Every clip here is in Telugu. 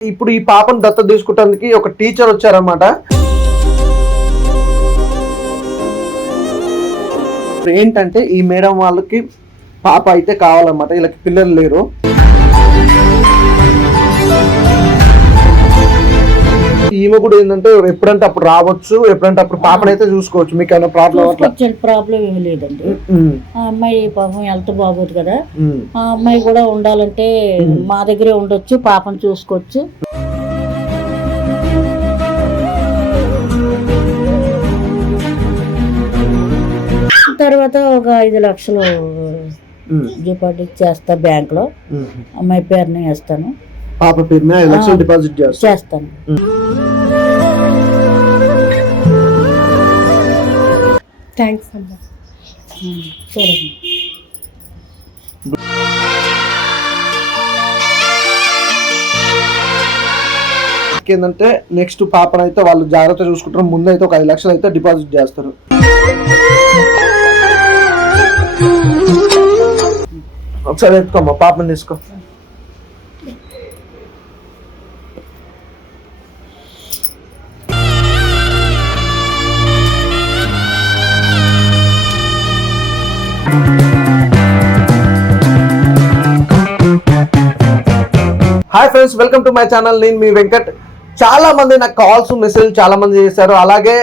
ఇప్పుడు ఈ పాపను దత్త తీసుకుంటానికి ఒక టీచర్ వచ్చారన్నమాట. ఏంటంటే ఈ మేడం వాళ్ళకి పాప అయితే కావాలన్నమాట వీళ్ళకి పిల్లలు లేరు. ఈమె కూడా ఏంటంటే ఎప్పుడంటే అప్పుడు రావచ్చు ఎప్పుడంటే అప్పుడు పాపనైతే చూసుకోవచ్చు. మీకు ఏమైనా ప్రాబ్లం ప్రాబ్లం ఏమీ లేదండి. ఆ అమ్మాయి పాపం హెల్త్ బాగోదు కదా. ఆ అమ్మాయి కూడా ఉండాలంటే మా దగ్గరే ఉండొచ్చు పాపను చూసుకోవచ్చు. తర్వాత ఒక ఐదు లక్షలు డిపాజిట్ చేస్తా బ్యాంక్లో. అమ్మాయి పేరుని వేస్తాను. పాప పేరు మీద లక్షలు డిపాజిట్ చేస్తాను. థ్యాంక్స్ అమ్మా. చూడండి ఏంటంటే నెక్స్ట్ పాపనైతే వాళ్ళు జాగ్రత్త చూసుకుంటారు. ముందు అయితే ఒక ఐదు లక్షలు అయితే డిపాజిట్ చేస్తారు. ఒకసారి ఎత్తుకోమ్మా పాపని తీసుకో. Hi friends welcome to my channel నేను మీ వెంకట్. చాలా మంది నాకు కాల్స్ మెసేజ్ చాలా మంది చేశారు. అలాగే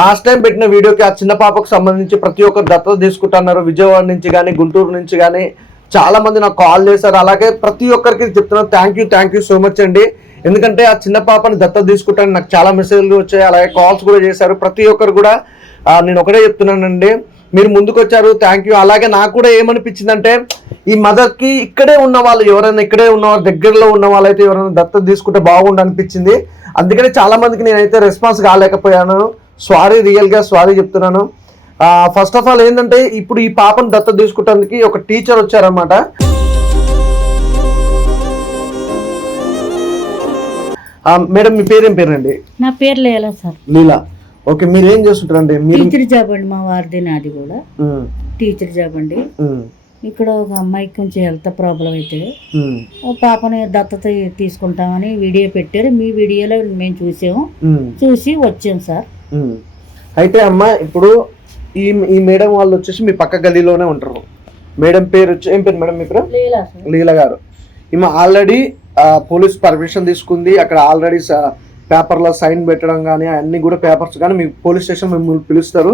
లాస్ట్ టైం పెట్టిన వీడియోకి ఆ చిన్న పాపకు సంబంధించి ప్రతి ఒక్కరు దత్తత తీసుకుంటున్నారు. విజయవాడ నుంచి కానీ గుంటూరు నుంచి కానీ చాలా మంది నాకు కాల్ చేశారు. అలాగే ప్రతి ఒక్కరికి చెప్తున్నారు thank you thank you so much అండి. ఎందుకంటే ఆ చిన్న పాపని దత్తత తీసుకుంటాను నాకు చాలా మెసేజ్లు వచ్చాయి. అలాగే కాల్స్ కూడా చేశారు. ప్రతి ఒక్కరు కూడా నేను ఒకటే చెప్తున్నానండి. మీరు ముందుకు వచ్చారు థ్యాంక్ యూ అలాగే నాకు కూడా ఏమనిపించిందంటే ఈ మదర్కి ఇక్కడే ఉన్న వాళ్ళు ఎవరైనా ఇక్కడే ఉన్న వాళ్ళు దగ్గరలో ఉన్న వాళ్ళైతే ఎవరైనా దత్తత తీసుకుంటే బాగుండు అనిపించింది అందుకనే చాలా మందికి నేనైతే రెస్పాన్స్ కాలేకపోయాను. సారీ రియల్గా సారీ చెప్తున్నాను. ఫస్ట్ ఆఫ్ ఆల్ ఏంటంటే ఇప్పుడు ఈ పాపను దత్తత తీసుకుంటానికి ఒక టీచర్ వచ్చారన్నమాట. ఆ, మేడం మీ పేరేం పేరండి? నా పేరు లేలా సార్. లీలా. ఓకే మీరు ఏం చేస్తుంటారండి టీచర్ జాబ్ అండి మా వారిది నాది కూడా. టీచర్ జాబ్ అండి. ఇక్కడ ఒక అమ్మాయికి కొంచెం హెల్త్ ప్రాబ్లం అయితే పాపని దత్తత తీసుకుంటామని వీడియో పెట్టారు. మీ వీడియోలో మేము చూసాము. చూసి వచ్చాం సార్. అయితే అమ్మ ఇప్పుడు ఈ ఈ మేడం వాళ్ళు వచ్చేసి మీ పక్క గలీలోనే ఉంటారు. మేడం పేరు వచ్చి ఏం పేరు మేడం మీ పేరు? లీల గారు. ఈమె ఆల్రెడీ పోలీస్ పర్మిషన్ తీసుకుంది. అక్కడ ఆల్రెడీ పేపర్లో సైన్ పెట్టడం కానీ అన్ని కూడా పేపర్స్ కానీ మీ పోలీస్ స్టేషన్ మిమ్మల్ని పిలుస్తారు.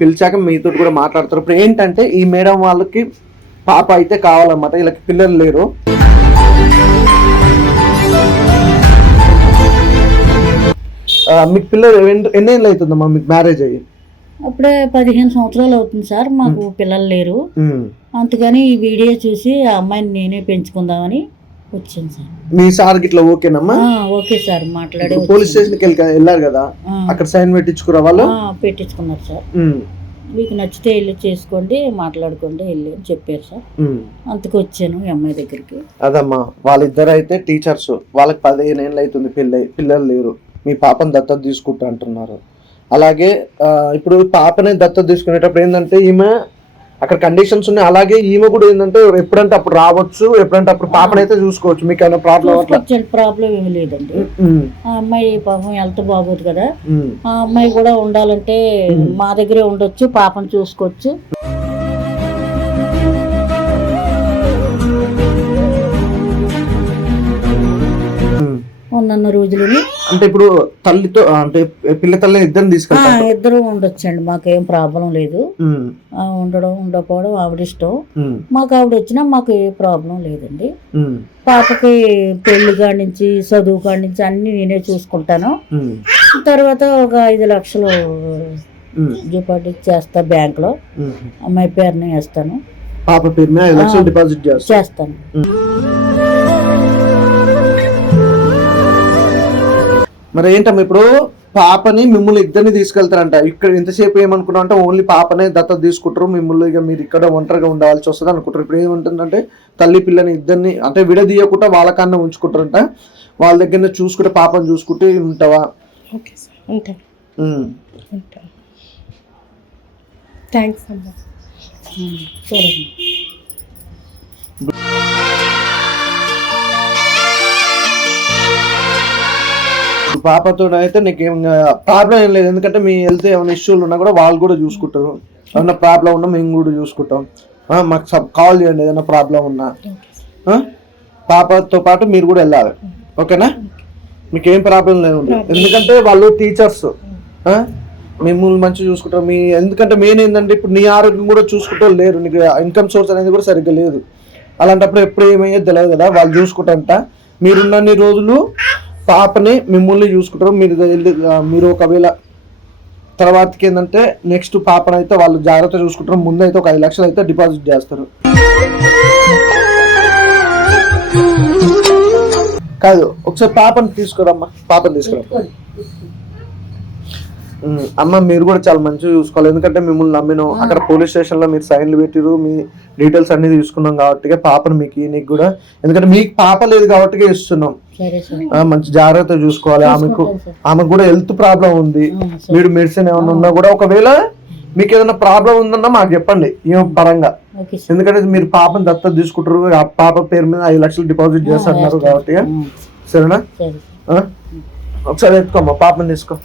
పిలిచాక మీతో కూడా మాట్లాడతారు. ఇప్పుడు ఏంటంటే ఈ మేడం వాళ్ళకి పాప అయితే కావాలన్నమాట. వీళ్ళకి పిల్లలు లేరు. మీకు పిల్లలు ఎన్ని- ఏళ్ళు అవుతుందమ్మా మీకు మ్యారేజ్ అయ్యి? అప్పుడే పదిహేను సంవత్సరాలు అవుతుంది సార్. మాకు పిల్లలు లేరు. అందుకని ఈ వీడియో చూసి ఆ అమ్మాయిని నేనే పెంచుకుందామని వచ్చాను సార్. మీ సార్కి ఇట్లా ఓకేనమ్మా? ఓకే సార్ మాట్లాడే పోలీస్ స్టేషన్కి వెళ్ళి వెళ్ళారు కదా అక్కడ సైన్ పెట్టించుకురా వాళ్ళు? పెట్టించుకున్నారు సార్. మీకు నచ్చితే వెళ్ళి చేసుకోండి మాట్లాడుకోండి వెళ్ళి అని చెప్పారు సార్. అందుకు వచ్చాను ఈ అమ్మాయి దగ్గరికి. అదమ్మా వాళ్ళిద్దరు అయితే టీచర్స్ వాళ్ళకి పదిహేను ఏళ్ళు అవుతుంది పిల్ల పిల్లలు లేరు. మీ పాపని దత్తత తీసుకుంటా అంటున్నారు. అలాగే ఇప్పుడు పాపని దత్తత తీసుకునేటప్పుడు ఏంటంటే ఈమె అక్కడ కండిషన్స్ ఉన్నాయి. అలాగే ఈమె కూడా ఏంటంటే ఎప్పుడంటే అప్పుడు రావచ్చు ఎప్పుడంటే అప్పుడు పాపనైతే చూసుకోవచ్చు. మీకు ఏమైనా ప్రాబ్లం ప్రాబ్లం ఏమీ లేదండి. ఆ అమ్మాయి పాపం హెల్త్ బాగోదు కదా. ఆ అమ్మాయి కూడా ఉండాలంటే మా దగ్గరే ఉండొచ్చు పాపను చూసుకోవచ్చు. ఉన్న రోజులని అంటే ఇప్పుడు తల్లితో అంటే పిల్ల తల్లి ఇద్దరిని ఆ, తీసుకెళ్తారు ఇద్దరు ఉండొచ్చండి. మాకేం ప్రాబ్లం లేదు. ఉండడం ఉండకపోవడం ఆవిడ ఇష్టం మాకు ఆవిడ వచ్చినా మాకు ఏ ప్రాబ్లం లేదండి. పాపకి పెళ్ళి కాడి నుంచి చదువు కాడి నుంచి అన్ని నేనే చూసుకుంటాను. తర్వాత ఒక ఐదు లక్షలు డిపాజిట్ చేస్తా బ్యాంక్లో. అమ్మాయి పేరుని వేస్తాను. పాప పేరు మీద ఐదు లక్షలు డిపాజిట్ చేస్తాను. మరి ఏంటమ్మా ఇప్పుడు పాపని మిమ్మల్ని ఇద్దరిని తీసుకెళ్తారంట. ఇక్కడ ఇంతసేపు ఏమనుకున్నాం అంటే ఓన్లీ పాపనే దత్తత తీసుకుంటారు. మిమ్మల్ని ఇక మీరు ఇక్కడ ఒంటరిగా ఉండవలసి వస్తుంది అనుకుంటారు. ఇప్పుడు ఏముంటుందంటే తల్లి పిల్లని ఇద్దరిని అంటే విడదీయకుండా వాళ్ళకన్నా ఉంచుకుంటారంట. వాళ్ళ దగ్గర చూసుకుంటే పాపని చూసుకుంటే ఉంటావా? థ్యాంక్స్ అమ్మా. పాపతో అయితే నీకు ఏం ప్రాబ్లం ఏం లేదు. ఎందుకంటే మీ హెల్త్ ఏమైనా ఇష్యూలు ఉన్నా కూడా వాళ్ళు కూడా చూసుకుంటారు. ఏమైనా ప్రాబ్లం ఉన్నా మేము కూడా చూసుకుంటాం. మాకు సబ్ కాల్ చేయండి ఏదైనా ప్రాబ్లం ఉన్నా. పాపతో పాటు మీరు కూడా వెళ్ళాలి. ఓకేనా? మీకు ఏం ప్రాబ్లం లేదు. ఎందుకంటే వాళ్ళు టీచర్స్ మిమ్మల్ని మంచిగా చూసుకుంటారు. మీ ఎందుకంటే మెయిన్ ఏంటంటే ఇప్పుడు నీ ఆరోగ్యం కూడా చూసుకుంటూ లేరు. నీకు ఇన్కమ్ సోర్స్ అనేది కూడా సరిగ్గా లేదు. అలాంటప్పుడు ఎప్పుడు ఏమయ్యో తెలియదు కదా. వాళ్ళు చూసుకుంటారంట. మీరున్నన్ని రోజులు పాపని మిమ్మల్ని చూసుకుంటారు. మీరు మీరు ఒకవేళ తర్వాతకి ఏంటంటే నెక్స్ట్ పాపనైతే వాళ్ళు జాగ్రత్త చూసుకుంటారు. ముందు అయితే ఒక ఐదు లక్షలు అయితే డిపాజిట్ చేస్తారు. కాదు ఒకసారి పాపని తీసుకురమ్మా. పాపని తీసుకురమ్మా. అమ్మ మీరు కూడా చాలా మంచిగా చూసుకోవాలి. ఎందుకంటే మిమ్మల్ని నమ్మినాం అక్కడ పోలీస్ స్టేషన్లో మీరు సైన్లు పెట్టిరు మీ డీటెయిల్స్ అన్ని తీసుకున్నాం కాబట్టి పాపను మీకు నీకు కూడా. ఎందుకంటే మీకు పాప లేదు కాబట్టి ఇస్తున్నాం. మంచి జాగ్రత్త చూసుకోవాలి. ఆమెకు ఆమెకు కూడా హెల్త్ ప్రాబ్లం ఉంది. మీరు మెడిసిన్ ఏమైనా ఉన్నా కూడా ఒకవేళ మీకు ఏదైనా ప్రాబ్లం ఉందన్నా మాకు చెప్పండి ఏం పరంగా. ఎందుకంటే మీరు పాపని దత్తత తీసుకుంటారు ఆ పాప పేరు మీద ఐదు లక్షలు డిపాజిట్ చేస్తున్నారు కాబట్టి సరేనా? ఒకసారి ఎత్తుకోమ్మా పాపని తీసుకో.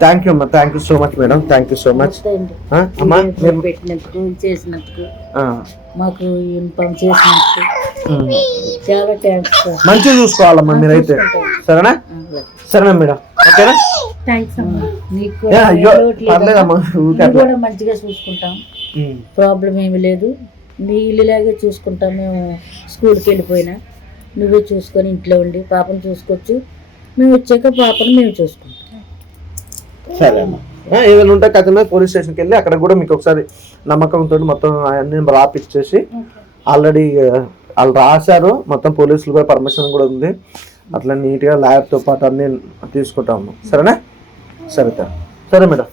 థ్యాంక్ యూ అమ్మా thank you so much madam thank you so much. అమ్మా మీరు పెట్టినందుకు చేసినందుకు. ఆ, మాకు ఇన్ఫామ్ చేసినందుకు. ఉమ్. చాలా థ్యాంక్స్ మంచిగా చూసుకోవాలమ్మా మీరైతే. సరేనా? సరేనా మేడం? ఓకేనా? థ్యాంక్స్ అమ్మా. నీకు. పర్లేదమ్మా. కూడా మంచిగా చూసుకుంటాం. ప్రాబ్లం ఏమి లేదు. నీ ఇల్లులాగే చూసుకుంటాం. మేము స్కూల్కి వెళ్ళిపోయినా. నువ్వే చూసుకొని ఇంట్లో ఉండి పాపను చూసుకోవచ్చు. మేము వచ్చాక పాపను మేము చూసుకుంటాం. సరే అమ్మా. ఏదైనా ఉంటే ఖచ్చితంగా పోలీస్ స్టేషన్కి వెళ్ళి అక్కడ కూడా మీకు ఒకసారి నమ్మకంతో మొత్తం అన్ని రాపిచ్చేసి ఆల్రెడీ వాళ్ళు రాశారు. మొత్తం పోలీసులు కూడా పర్మిషన్ కూడా ఉంది. అట్లా నీట్గా ల్యాబ్తో పాటు అన్ని తీసుకుంటాము. సరేనా? సరే సరే మేడం.